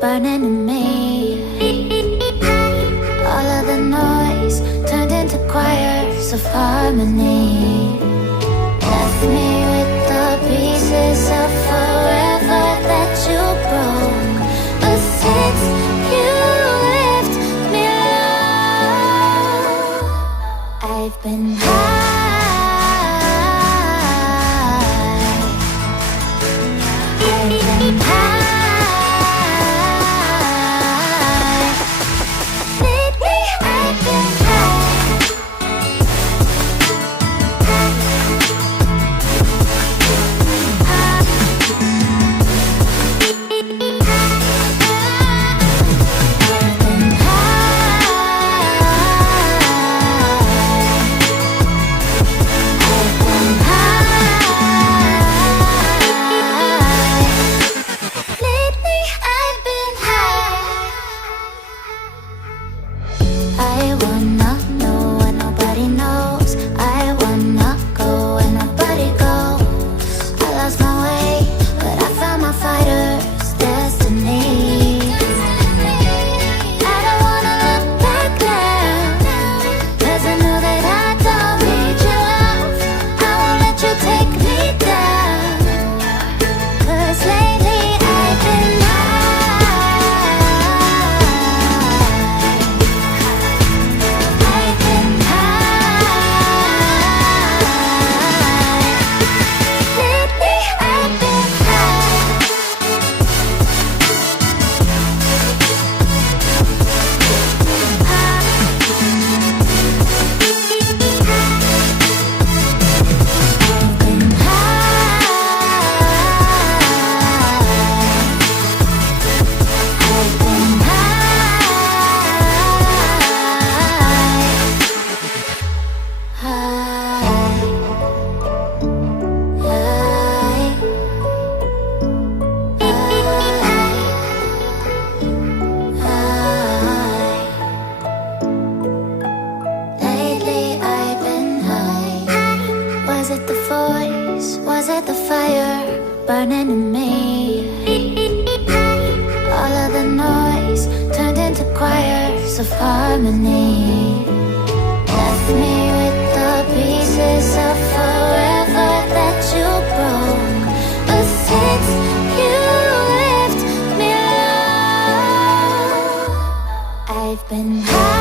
burning in me. All of the noise turned into choirs of harmony. Left me with the pieces of forever that you broke. But since you left me alone, I've been high. I've been high. Lately I've been I wanna know what nobody knows. I wanna go where nobody goes. I lost my way, but I found my fighter's destiny. I don't wanna look back now, 'cause I know that I don't need your love. I won't let you take me down, 'cause lately I've been Was it the voice? Was it the fire burning in me? All of the noise turned into choirs of harmony. Left me with the pieces of forever that you broke. But since you left me alone, I've been high.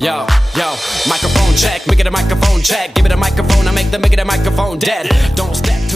Yo, yo, microphone check, make it a microphone check. Give it a microphone, I make it a microphone dead. Don't step to me.